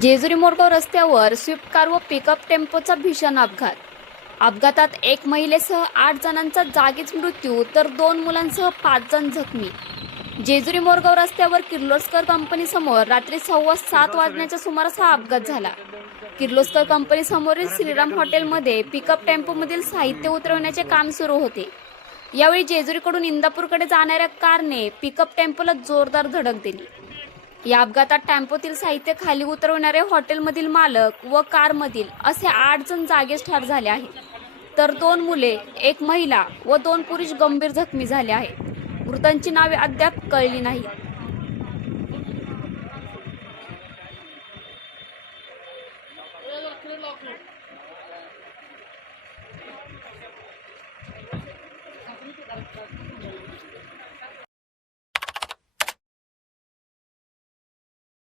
जेजुरी मोरगाव रस्त्यावर Swift car व pickup टेम्पोचा भीषण अपघात. अपघातात एक महिलेसह आठ जणांचा जागीच मृत्यू तर दोन मुलांसह पाच जण जखमी. जेजुरी मोरगाव रस्त्यावर किर्लोस्कर कंपनी समोर रात्री सव्वा सात वाजण्याच्या सुमारास हा अपघात झाला. किर्लोस्कर कंपनी समोरील श्रीराम हॉटेलमध्ये पिकअप टेम्पोमधील साहित्य उतरवण्याचे काम सुरू होते. यावेळी जेजुरीकडून इंदापूरकडे जाणाऱ्या कारने पिकअप टेम्पोला जोरदार धडक दिली. या अपघातात टेम्पोतील साहित्य खाली उतरवणारे हॉटेलमधील मालक व कारमधील असे आठ जण जागेच ठार झाले आहेत. तर दोन मुले एक महिला व दोन पुरुष गंभीर जखमी झाले आहेत. मृतांची नावे अद्याप कळली नाहीत.